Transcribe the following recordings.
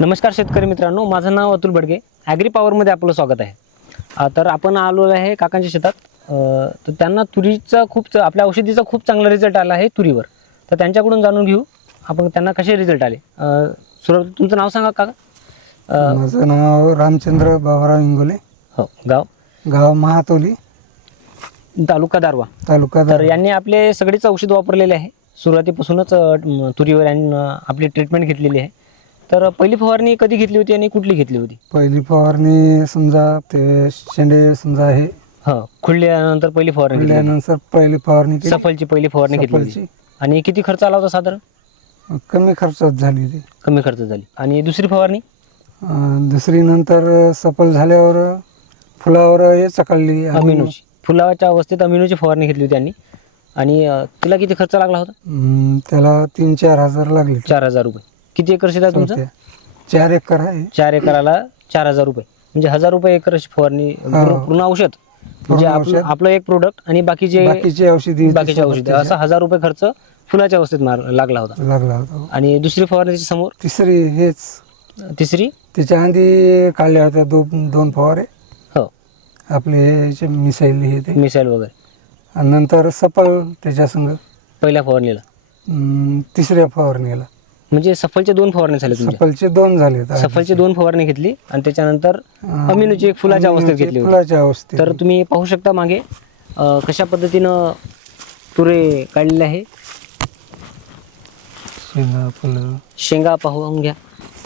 नमस्कार शेतकरी मित्रांनो माझं नाव अतुल बडगे. ॲग्री पॉवरमध्ये आपलं स्वागत आहे. तर आपण आलो आहे काकांच्या शेतात. तर त्यांना तुरीचा खूप आपल्या औषधीचा खूप चांगला रिझल्ट आला आहे तुरीवर. तर त्यांच्याकडून जाणून घेऊ आपण त्यांना कसे रिझल्ट आले. अ, सुरव तुमचं नाव सांगा काका. माझं नाव रामचंद्र बाबाराव इंगोले. हो गाव? गाव महातोली. तालुका दारवा. तालुका तर यांनी आपले सगळेच औषध वापरलेले आहे. सुरुवातीपासूनच तुरीवर यांनी आपली ट्रीटमेंट घेतलेली आहे. तर पहिली फवारणी कधी घेतली होती आणि कुठली घेतली होती? पहिली फवारणी समजा ते शेंडे समजा हे हो खुडल्यानंतर पहिली फवारणी घेतली होती. फुलल्यानंतर पहिली फवारणी केली. सफलची पहिली फवारणी घेतली होती. सफलची. आणि किती खर्च आला होता साधारण? कमी खर्चात झाली ती कमी खर्च झाली. आणि दुसरी फवारणी? अं, दुसरी नंतर सफल झाल्यावर फुलावर हे चकळली अमिनोची. फुलाच्या अवस्थेत अमिनोची फवारणी घेतली होती त्यांनी. आणि अ, तिला किती खर्च लागला होता? अं, त्याला तीन चार हजार लागले चार हजार रुपये. किती एकर शेत आहे तुमचं. चार एकर आहे. चार एकराला चार हजार रुपये. म्हणजे हजार रुपये एकर फवारणी पूर्ण पूर्ण औषध. म्हणजे आपलं एक प्रोडक्ट आणि बाकीचे बाकीची औषधी बाकीचे औषध. असा हजार रुपये खर्च फुलाच्या अवस्थेत मार लागला होता. लागला होता. आणि दुसरी फवारणी त्याच्यासमोर? तिसरी हेच. तिसरी? त्याच्या आधी काढल्या होत्या दोन दोन फवारे. हो. आपले हे मिसाईल हे ते. मिसाईल वगैरे. आणि नंतर सफल त्याच्या संग. पहिल्या फवारणीला. तिसऱ्या फवारणीला. म्हणजे सफलचे दोन फवारणी झाले तुमच्या सफलचे दोन झाले सफलची दोन फवारणी घेतली आणि त्याच्यानंतर अमिनोची एक फुलाच्या अवस्थेत घेतली होती. फुलाच्या अवस्थेत तर तुम्ही पाहू शकता मागे अ, कशा पद्धतीनं तुरे काढलेले आहे? शेंगा फुलं. शेंगा पाहून घ्या.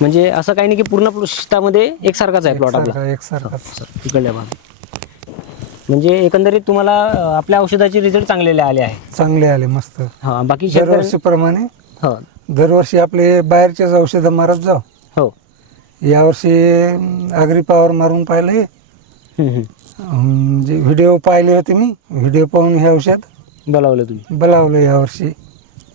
म्हणजे असं काही नाही की पूर्ण प्लॉ- शेतामध्ये एकसारखाच आहे प्लॉट आपला. एकसारखा- सर, तिकडल्या भाग म्हणजे एकंदरीत तुम्हाला अ, आपल्या औषधाचे रिझल्ट चांगलेले आले आहे. चांगले आले मस्त. हा बाकी शेतकऱ्यां- दरवर्षीप्रमाणे हो. दरवर्षी आपले बाहेरच्याच औषधं मारत जाऊ. हो. यावर्षी आगरी पावर मारून पाहिले. म्हणजे व्हिडिओ पाहिले होते मी व्हिडिओ पाहून हे औषध बोलावलं तुम्ही. बोलावलं यावर्षी.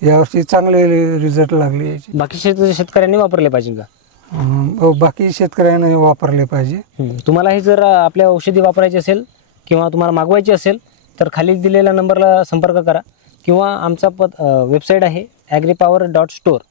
यावर्षी चांगले रिझल्ट लागले याचे. बाकी शेत शेतकऱ्यांनी वापरले पाहिजे का? अं, हो, बाकी शेतकऱ्यांना हे वापरले पाहिजे. हम्म. तुम्हाला हे जर आपल्या औषधी वापरायची असेल किंवा तुम्हाला मागवायची असेल तर खाली दिलेल्या नंबरला संपर्क करा किंवा आमचा पद वेबसाईट आहे ॲग्री पॉवर डॉट स्टोअर